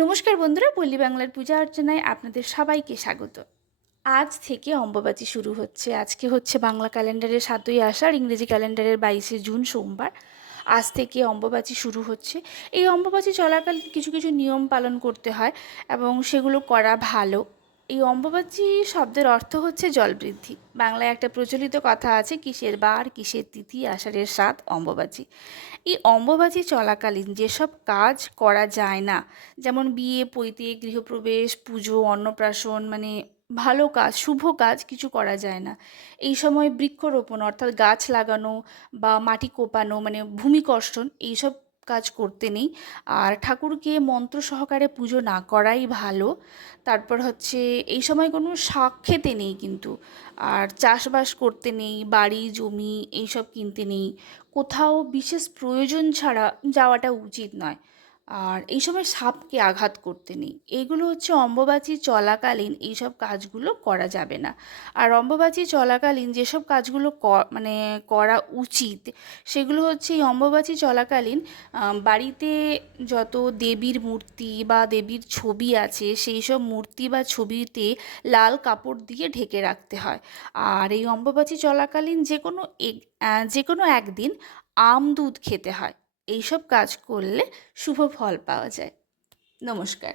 নমস্কার বন্ধুরা, পল্লী বাংলার পূজা অর্চনায় আপনাদের সবাইকে স্বাগত। আজ থেকে অম্বুবাচী শুরু হচ্ছে। আজকে হচ্ছে বাংলা ক্যালেন্ডারের ৭ই আষাঢ়, ইংরেজি ক্যালেন্ডারের ২২শে জুন সোমবার। আজ থেকে অম্বুবাচী শুরু হচ্ছে। এই অম্বুবাচী চলাকালীন কিছু কিছু নিয়ম পালন করতে হয় এবং সেগুলো করা ভালো। এই অম্বুবাচী শব্দের অর্থ হচ্ছে জল বৃদ্ধি। বাংলায় একটা প্রচলিত কথা আছে, কিসের বার কিসের তিথি আষাঢ়ের ৭ অম্বুবাচী। এই অম্বুবাচী চলাকালীন যেসব কাজ করা যায় না, যেমন বিয়ে পৈতে গৃহপ্রবেশ পুজো অন্নপ্রাশন, মানে ভালো কাজ শুভ কাজ কিছু করা যায় না। এই সময় বৃক্ষরোপণ অর্থাৎ গাছ লাগানো বা মাটি কোপানো মানে ভূমিকর্ষণ এইসব কাজ করতে নেই। আর ঠাকুরকে মন্ত্র সহকারে পুজো না করাই ভালো। তারপর হচ্ছে এই সময় কোনো শাক খেতে নেই কিন্তু। আর চাষবাস করতে নেই, বাড়ি জমি এইসব কিনতে নেই, কোথাও বিশেষ প্রয়োজন ছাড়া যাওয়াটা উচিত নয়। আর এই সময় সাপকে আঘাত করতে নেই। এইগুলো হচ্ছে অম্বুবাচী চলাকালীন এইসব কাজগুলো করা যাবে না। আর অম্বুবাচী চলাকালীন যেসব কাজগুলো মানে করা উচিত, সেগুলো হচ্ছে এই অম্বুবাচী চলাকালীন বাড়িতে যত দেবীর মূর্তি বা দেবীর ছবি আছে সেই সব মূর্তি বা ছবিতে লাল কাপড় দিয়ে ঢেকে রাখতে হয়। আর এই অম্বুবাচী চলাকালীন যে কোনো একদিন দুধ খেতে হয়। এইসব কাজ করলে শুভ ফল পাওয়া যায়। নমস্কার।